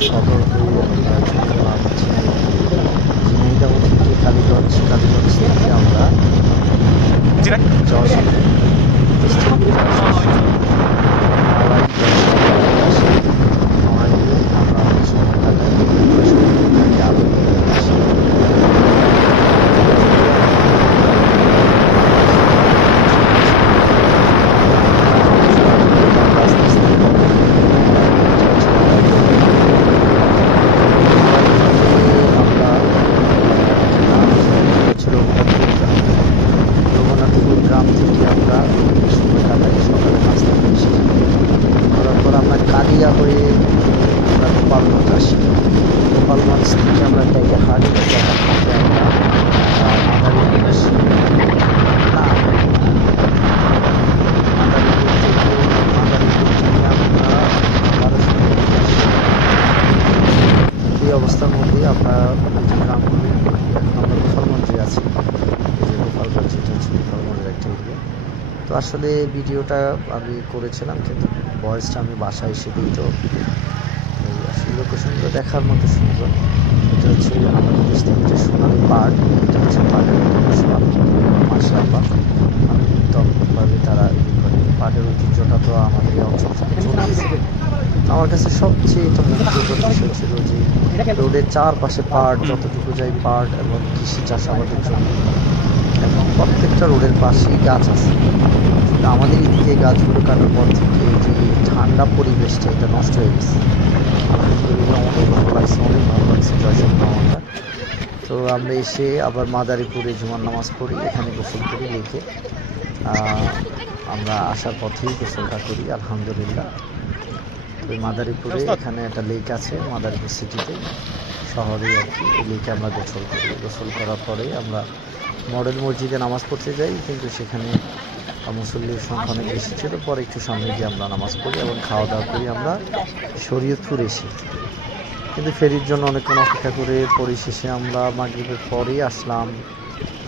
সদর হয়ে আমরা চট্টগ্রাম ঝিনাইদহ থেকে কালীগঞ্জ কালীগঞ্জ থেকে আমরা যশোর স্থানীয় যশোর মালাই যশোর আসি মালাই আমরা অনেক সময় কাটাই তাকে আলো আসি রঘুনাথপুর গ্রাম থেকে আমরা সময় সকালে নাস্তা করেছি। করার পর আমরা কালিয়া হয়ে আমরা গোপালগঞ্জ আসি। গোপালগঞ্জ থেকে আমরা ট্যাগে হাট থেকে আমরা আহ, আসি। অবস্থার মধ্যে এই যে গ্রামগুলি এখন আমরা গোপালগঞ্জে আছি। যে গোপালগঞ্জ এটা হচ্ছে তো আসলে ভিডিওটা আমি করেছিলাম, কিন্তু ভয়েসটা আমি বাসায় এসে দিই তো। আসলে লোকেশনটা দেখার মতো সুন্দর। এটা হচ্ছে আমাদের দেশ থেকে যে সোনালি পার্ক, এটা হচ্ছে পার্কের মাসাল্লাহ আমি উত্তমভাবে তারা পার্কের ঐতিহ্যটা তো আমাদের এই অঞ্চল থেকে চলে আমার কাছে সবচেয়ে এটা মুগ্ধকর বিষয় ছিল যে রোডের চারপাশে পাট যতটুকু যাই পাট এবং কৃষি চাষাবাদের জন্য। এবং প্রত্যেকটা রোডের পাশেই গাছ আছে। কিন্তু আমাদের এদিকে গাছগুলো কাটার পর থেকে যে ঠান্ডা পরিবেশটা, এটা নষ্ট হয়ে গেছে। অনেক ভালো লাগছে অনেক ভালো লাগছে জয়সব তো আমরা এসে আবার মাদারীপুরে জুমার নামাজ পড়ি, এখানে গোসল করি লেকে আমরা আসার পথেই গোসলটা করি, আলহামদুলিল্লাহ। তো মাদারীপুরে এখানে একটা লেক আছে, মাদারীপুর সিটিতে শহরে আর কি, এই লেকে আমরা গোসল করি। গোসল করার পরে আমরা মডেল মসজিদে নামাজ পড়তে যাই, কিন্তু সেখানে মুসল্লির সংখ্যা অনেক বেশি ছিল। পরে একটু সামনে গিয়ে আমরা নামাজ পড়ি এবং খাওয়া দাওয়া করি, আমরা শরীয়তপুর এসে। কিন্তু ফেরির জন্য অনেকক্ষণ অপেক্ষা করে পরিশেষে আমরা মাগরিবের পরেই আসলাম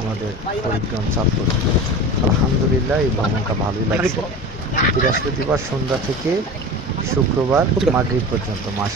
আমাদের ফরিদগঞ্জ চাঁদপুর আলহামদুলিল্লাহ, এই ভ্রমণটা ভালোই লাগছে। বৃহস্পতিবার সন্ধ্যা থেকে শুক্রবার মাগরিব পর্যন্ত মাস